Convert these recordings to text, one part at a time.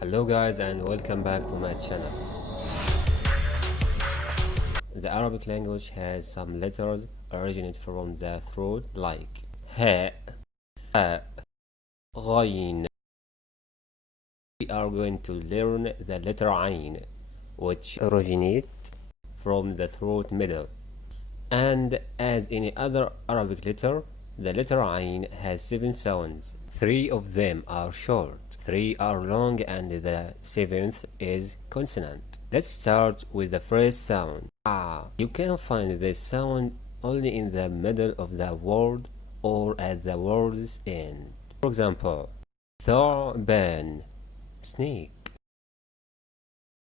Hello guys and welcome back to my channel. The Arabic language has some letters originate from the throat like ha, ha, ghayn. We are going to learn the letter ayn, which originates from the throat middle. And as any other Arabic letter, the letter ayn has 7 sounds. 3 of them are short, 3 are long, and the 7th is consonant. Let's start with the first sound. You can find this sound only in the middle of the word or at the word's end. For example, ثعبان, snake.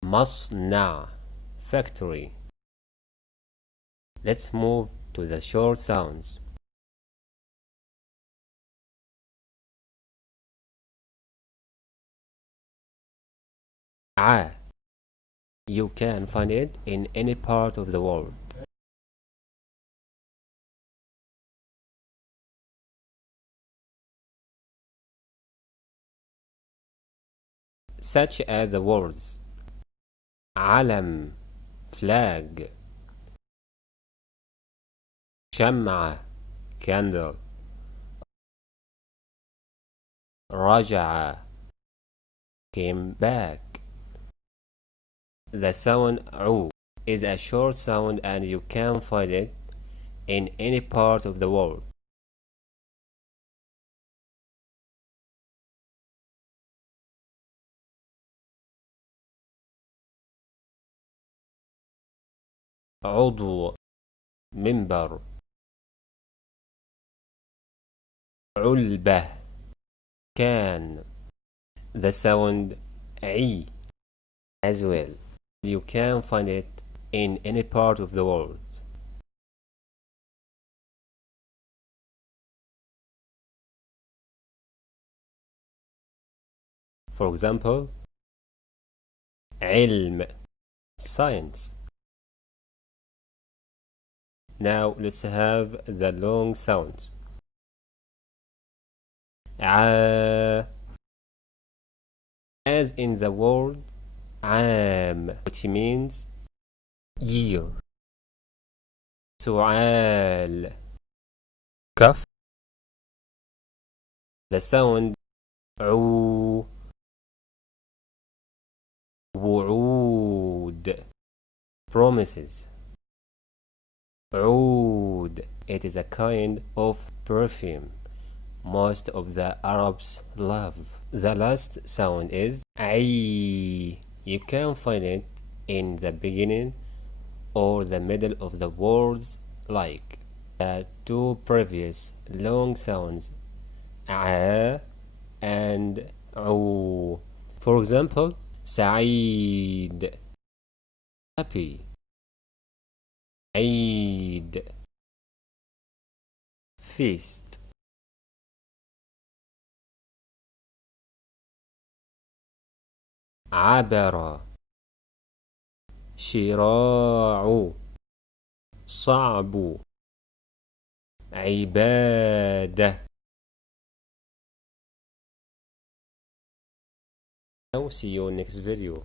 مصنع, factory. Let's move to the short sounds. You can find it in any part of the world. Such as the words علم, flag. شمعة, candle. رجع, came back. The sound عو is a short sound and you can find it in any part of the world. عضو, منبر. علبة, can. The sound عي as well. You can find it in any part of the world. For example, علم, science. Now let's have the long sounds. As in the word عام, which means year. سؤال, كف. The sound عو, وعود, promises. عود, it is a kind of perfume most of the Arabs love. The last sound is عي. You can find it in the beginning or the middle of the words like the 2 previous long sounds ع and عو. For example, سعيد, happy. عيد, feast. عبر, شراع, صعب, عبادة. Now see you next video.